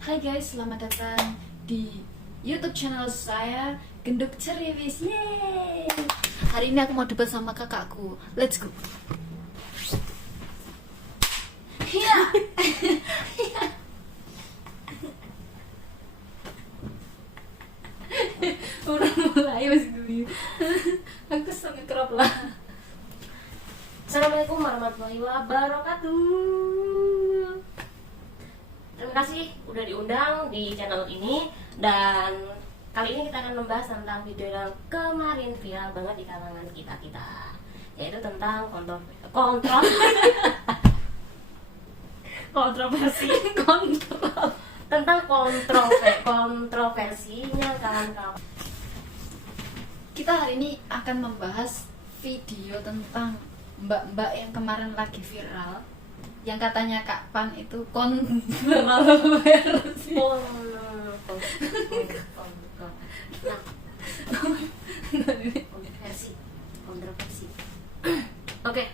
Hai guys, selamat datang di YouTube channel saya, Genduk Ceriwis. Yeay! Hari ini aku mau debat sama kakakku. Let's go. Iya. Udah mulai masih dulu. Aku sangat kerap lah. Assalamualaikum warahmatullahi wabarakatuh. Terima kasih udah diundang di channel ini. Dan kali ini kita akan membahas tentang video yang kemarin viral banget di kalangan kita, yaitu tentang kontroversi tentang kontroversinya kawan-kawan. Kita hari ini akan membahas video tentang mbak-mbak yang kemarin lagi viral, yang katanya Kak Pan itu kontroversi. Kontroversi. Oke.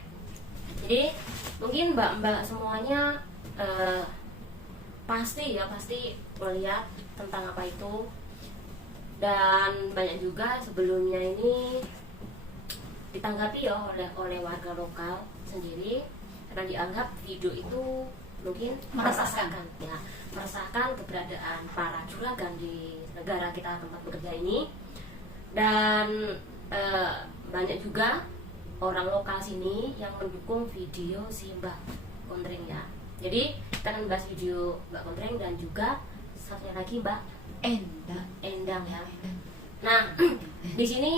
Jadi mungkin mbak-mbak semuanya pasti melihat tentang apa itu, dan banyak juga sebelumnya ini ditanggapi ya oleh warga lokal sendiri, karena dianggap video itu mungkin meresahkan keberadaan para juragan di negara kita tempat bekerja ini. Dan banyak juga orang lokal sini yang mendukung video si Mbak Kontreng ya. Jadi kita akan membahas video Mbak Kontreng dan juga satunya lagi Mbak Endang ya. Nah, di sini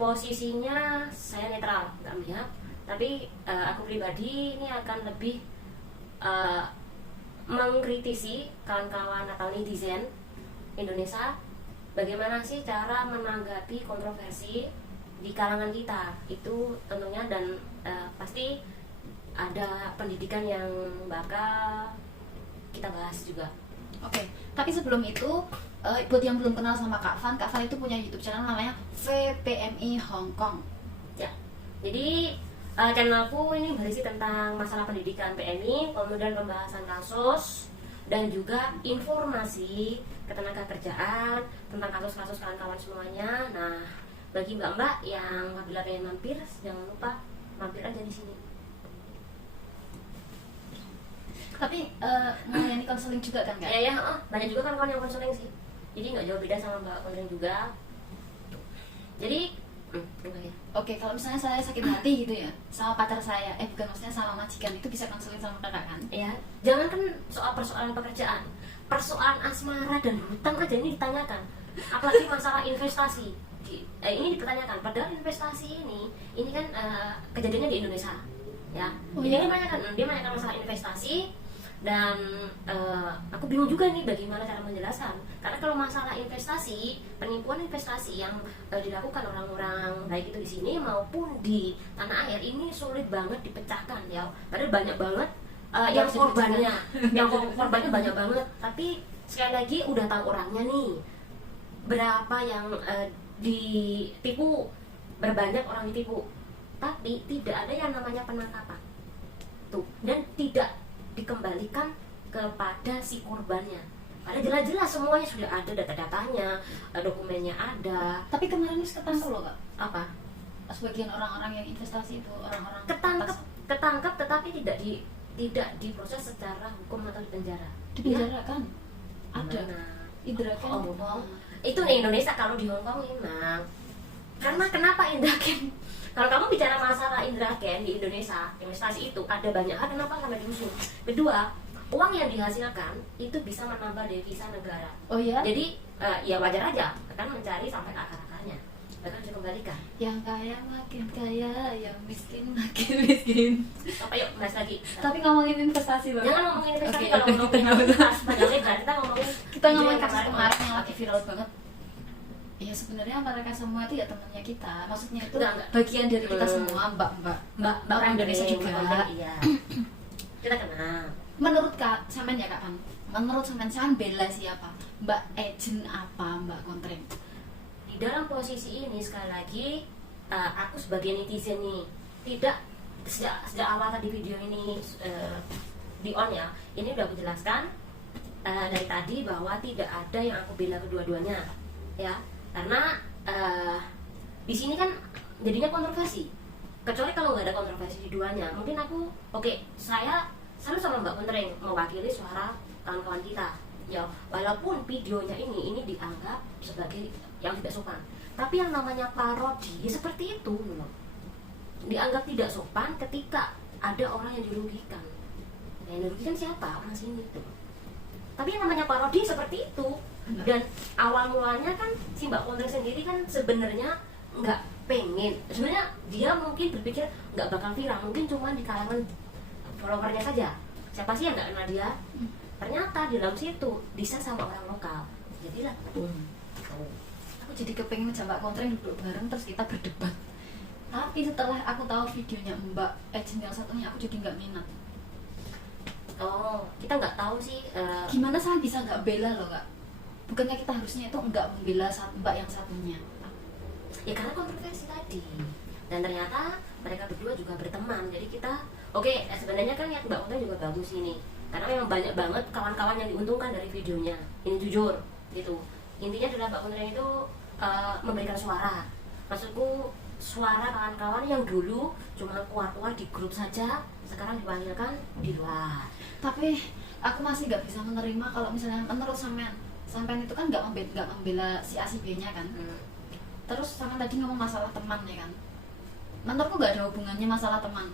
posisinya saya netral, nggak melihat. Tapi aku pribadi ini akan lebih mengkritisi kawan-kawan atau netizen Indonesia, bagaimana sih cara menanggapi kontroversi di kalangan kita itu tentunya, dan pasti ada pendidikan yang bakal kita bahas juga. Oke, tapi sebelum itu, buat yang belum kenal sama Kak Fan itu punya YouTube channel namanya VPMI Hong Kong. Ya, jadi channelku ini berisi tentang masalah pendidikan PMI, kemudian pembahasan kasus, dan juga informasi ketenagakerjaan tentang kasus-kasus kawan-kawan semuanya. Nah, bagi mbak-mbak yang apabila pengen mampir, jangan lupa mampir aja di sini. Tapi melayani konseling juga kan, Kak? Ya, banyak juga kawan-kawan yang konseling sih. Jadi nggak jauh beda sama mbak konseling juga. Jadi Oke, kalau misalnya saya sakit hati gitu ya sama pacar saya, bukan, maksudnya sama majikan, itu bisa konseling sama kakak kan? ya, jangan kan soal persoalan pekerjaan, persoalan asmara dan hutang aja ini ditanyakan, apalagi masalah investasi. Ini dipertanyakan, padahal investasi ini kan kejadiannya di Indonesia ya. Jadi dia menanyakan masalah investasi. Dan aku bingung juga nih bagaimana cara menjelaskan, karena kalau masalah investasi, penipuan investasi yang dilakukan orang-orang baik itu di sini maupun di tanah air ini sulit banget dipecahkan ya. Padahal banyak banget yang korbannya banyak banget. Tapi sekali lagi udah tahu orangnya nih, berapa yang ditipu, berbanyak orang ditipu, tapi tidak ada yang namanya penangkapan tuh, dan tidak dikembalikan kepada si korbannya. Padahal jelas-jelas semuanya sudah ada, data-datanya, dokumennya ada. Tapi kemarin ketangkep loh, Kak. Apa? Sebagian orang-orang yang investasi itu orang-orang ketangkep, tetapi tidak diproses secara hukum atau di penjara. Di penjara kan? Ada. Indra Ken. Itu di Indonesia. Kalau di Hong Kong memang. Karena kenapa Indra Ken? Kalau kamu bicara masalah Indra Ken di Indonesia, investasi itu ada banyak hal kenapa sampai diusung. Kedua, uang yang dihasilkan itu bisa menambah devisa negara. Oh ya? Jadi ya wajar aja akan mencari sampai ke akar-akarnya, bahkan dikembalikan. Yang kaya makin kaya, yang miskin makin miskin. Yuk bahas lagi. Tapi ngomongin investasi loh. Jangan ngomongin investasi. Okay, kalau ngomongin panjang lebar, kita ngomongin kasus kemarin yang lagi viral banget. Ya sebenarnya mereka semua itu ya temannya kita, maksudnya itu bagian dari kita semua, mbak orang Indonesia juga. Iya. Kita kenal. Menurut Kak Samen ya Kak Pan, menurut Samen bela siapa? Mbak Ejen apa Mbak Kontreng? Di dalam posisi ini sekali lagi aku sebagai netizen nih tidak sejak awal tadi video ini di on ya, ini udah aku jelaskan dari tadi bahwa tidak ada yang aku bela kedua-duanya, ya, karena di sini kan jadinya kontroversi. Kecuali kalau nggak ada kontroversi di duanya, mungkin aku saya selalu sama Mbak Kuntreng mewakili suara kawan-kawan kita, ya, walaupun videonya ini dianggap sebagai yang tidak sopan, tapi yang namanya parodi seperti itu loh, dianggap tidak sopan ketika ada orang yang dirugikan. Yang dirugikan siapa? Orang sini tuh. Tapi yang namanya parodi seperti itu. Dan awal mulanya kan si Mbak Kuntreng sendiri kan sebenarnya nggak pengen. Sebenarnya dia mungkin berpikir nggak bakal viral, mungkin cuma di kalangan followernya saja. Siapa sih yang nggak kenal dia? Ternyata di dalam situ bisa sama orang lokal. Jadilah Aku jadi kepengen ngajak Mbak Kuntreng duduk bareng terus kita berdebat. Tapi setelah aku tahu videonya Mbak Ejin yang satunya, aku jadi nggak minat. Oh, kita nggak tahu sih. Gimana saya bisa nggak bela loh kak? Bukannya kita harusnya itu nggak membela Mbak yang satunya? Ya karena kontroversi tadi. Dan ternyata mereka berdua juga berteman. Jadi kita, sebenarnya kan niat Mbak Kuntreng juga bagus ini. Karena memang banyak banget kawan-kawan yang diuntungkan dari videonya. Ini jujur, gitu. Intinya adalah Mbak Kuntreng itu memberikan suara. Maksudku suara kawan-kawan yang dulu cuma keluar-keluar di grup saja, sekarang diwakilkan di luar. Tapi aku masih nggak bisa menerima kalau misalnya menurut sampean itu kan nggak membela si A si B nya kan. Terus sama tadi ngomong masalah teman ya kan. Menurutku nggak ada hubungannya masalah teman.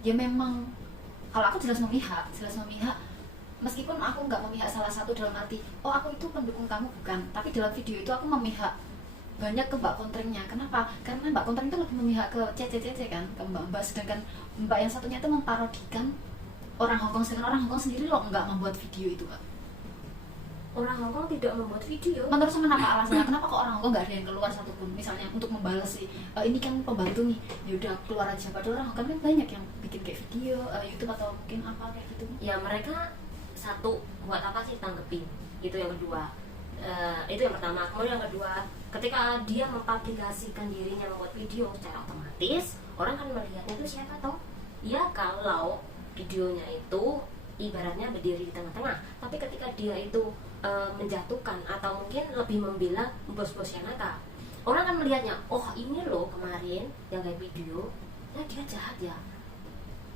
Ya memang kalau aku jelas memihak. Meskipun aku nggak memihak salah satu dalam arti, oh aku itu pendukung kamu bukan. Tapi dalam video itu aku memihak banyak ke Mbak Kuntrengnya. Kenapa? Karena Mbak Kuntreng itu lebih memihak ke CCCC kan, ke mbak-mbak. Sedangkan Mbak yang satunya itu memparodikan orang Hongkong. Sedangkan orang Hongkong sendiri loh nggak membuat video itu kak. Orang Hongkong tidak membuat video. Menurut sama apa alasannya? Kenapa kok orang Hongkong nggak ada yang keluar satupun? Misalnya untuk membalas sih, ini kan pembantu nih, ya udah keluar aja. Padahal orang Hongkong kan banyak yang bikin kayak video, YouTube atau mungkin apa kayak gitu. Ya mereka satu, buat apa sih tanggepin? Itu yang kedua. Itu yang pertama. Kemudian yang kedua, ketika dia mempublikasikan dirinya membuat video, secara otomatis orang kan melihatnya itu siapa toh? Ya kalau videonya itu ibaratnya berdiri di tengah-tengah, tapi ketika dia itu menjatuhkan atau mungkin lebih membela bos-bosnya nakal, orang kan melihatnya, oh ini loh kemarin yang kayak video, ya dia jahat ya.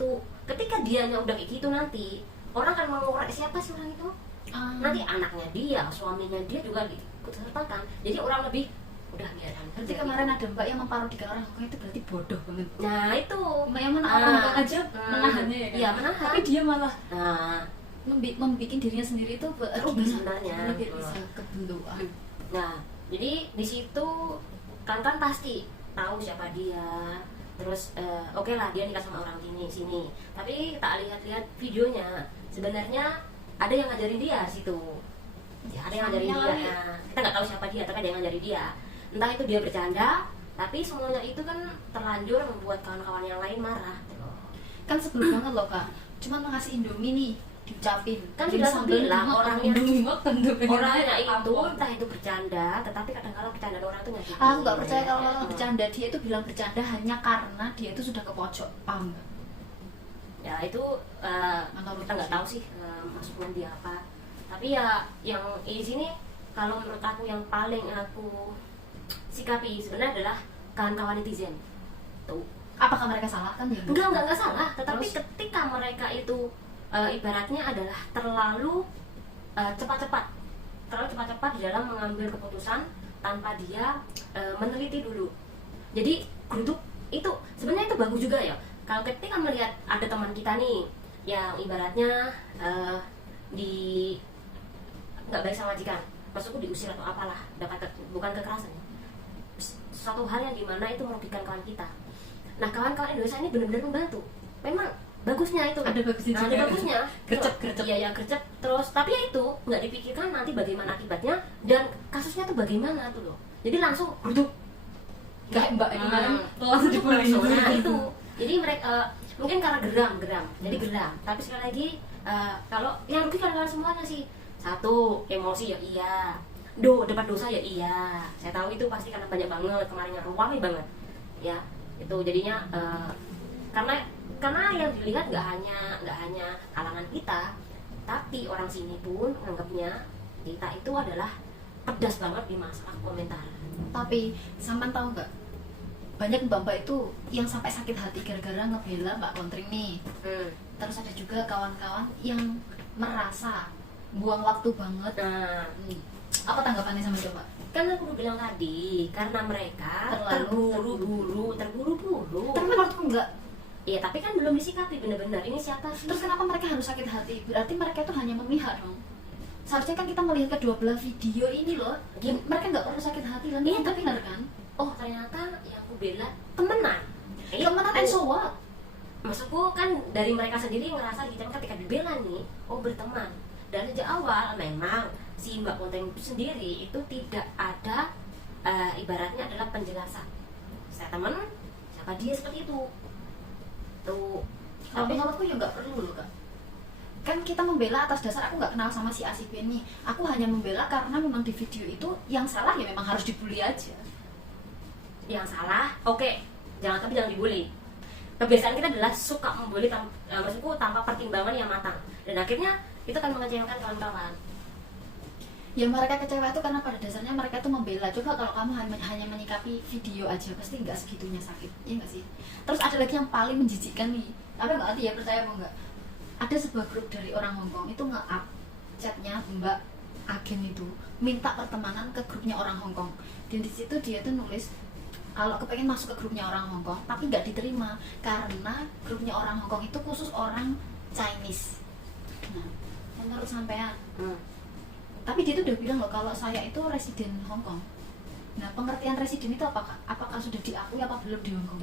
Tuh, ketika dianya udah kayak gitu nanti orang kan mau ngorek siapa sih orang itu? Nanti anaknya dia, suaminya dia juga ikut sertakan. Jadi orang lebih udah biarin. Berarti kemarin ada Mbak yang memparodikan orang Hongkong itu berarti bodoh banget. Nah itu yang mana orang Hongkong aja menahannya ya kan? Iya menahan. Tapi dia malah membuat dirinya sendiri itu rugi sebenarnya. Biar bisa kebeluan. Nah jadi di situ kan pasti tahu siapa dia. Terus oke lah dia nikah sama orang sini. Tapi tak lihat-lihat videonya, sebenarnya ada yang ngajarin dia situ. Ya, ada yang ngajarin dia. Nah, kita nggak tahu siapa dia, tapi ada yang ngajarin dia. Entah itu dia bercanda, tapi semuanya itu kan terlanjur membuat kawan-kawan yang lain marah. Kan sebel banget loh kak. Cuma ngasih Indomie nih diucapin. Kan sudah bilang orangnya itu itu entah itu bercanda, tetapi kadang-kadang bercanda orang itu nggak. Aku nggak percaya kalau bercanda. Dia itu bilang bercanda hanya karena dia itu sudah ke pojok. Paham nggak? Ya itu kita nggak tahu sih maksudnya dia apa. Tapi ya yang di sini kalau menurut aku yang paling aku sikapi sebenarnya adalah kawan-kawan netizen. Tuh. Apakah mereka salah kan ya? Enggak salah. Tetapi ketika mereka itu ibaratnya adalah terlalu cepat-cepat di dalam mengambil keputusan tanpa dia meneliti dulu. Jadi geruduk itu sebenarnya itu bagus juga ya. Kalau ketika melihat ada teman kita nih yang ibaratnya nggak baik sama majikan, maksudku diusir atau apalah, bukan kekerasan, suatu hal yang dimana itu merugikan kawan kita. Nah kawan-kawan Indonesia ini benar-benar membantu. Memang bagusnya itu. Ada bagusnya juga. Ada bagusnya. Gercep. Iya gercep terus. Tapi ya itu nggak dipikirkan nanti bagaimana akibatnya dan kasusnya tuh bagaimana tuh loh. Jadi langsung geruduk. Kayak Mbak kemarin langsung dibully itu. Jadi mereka mungkin karena geram. Jadi geram. Tapi sekali lagi kalau yang rugi kan semuanya sih. Satu, emosi ya iya. Dapat dosa ya iya. Saya tahu itu pasti karena banyak banget kemarinnya ramai banget. Ya, itu jadinya karena yang dilihat nggak hanya kalangan kita, tapi tapi orang sini pun menganggapnya kita itu adalah pedas banget di masalah komentar. Tapi sampean tahu nggak, banyak mbak-mbak itu yang sampai sakit hati gara-gara ngebela Mbak Kontring nih. Terus ada juga kawan-kawan yang merasa buang waktu banget. Nah, Apa tanggapannya sama itu Mbak? kan aku udah bilang tadi, karena mereka Terlalu terburu-buru. Tapi menurutku enggak. Iya, tapi kan belum disikapi benar-benar. Ini siapa sih? Terus kenapa mereka harus sakit hati? Berarti mereka itu hanya memihak dong. Seharusnya kan kita melihat kedua belah video ini loh. Mereka nggak perlu sakit hati lah. Iya, Tapi benar kan? Oh, ternyata yang aku bela temenan. Temenan and so what? Maksudku kan dari mereka sendiri ngerasa gitu kan, ketika dibela nih, oh berteman. Dan sejak awal memang si Mbak Konteng itu sendiri itu tidak ada ibaratnya adalah penjelasan. Saya teman, siapa dia seperti itu. Tuh. Kalau Tapi menurutku ya nggak perlu loh kak. Kan kita membela atas dasar aku nggak kenal sama si A si B ini. Aku hanya membela karena memang di video itu yang salah ya memang harus dibully aja. yang salah, oke, tapi jangan dibully. Kebiasaan kita adalah suka membuli maksudku tanpa pertimbangan yang matang. Dan akhirnya itu akan mengecewakan kawan-kawan. Yang mereka kecewa itu karena pada dasarnya mereka itu membela. Coba kalau kamu hanya menyikapi video aja, pasti nggak segitunya sakit, iya nggak sih? Terus ada lagi yang paling menjijikkan nih, tapi nggak ngerti ya, percaya apa nggak? Ada sebuah grup dari orang Hongkong itu nge-up chatnya Mbak Agen itu, minta pertemanan ke grupnya orang Hongkong. Dan di situ dia tuh nulis kalau kepengen masuk ke grupnya orang Hongkong, tapi nggak diterima karena grupnya orang Hongkong itu khusus orang Chinese. Nah, menurut sampean, tapi dia tuh udah bilang loh kalau saya itu residen Hongkong. Nah, pengertian residen itu apakah sudah diakui apa belum di Hongkong?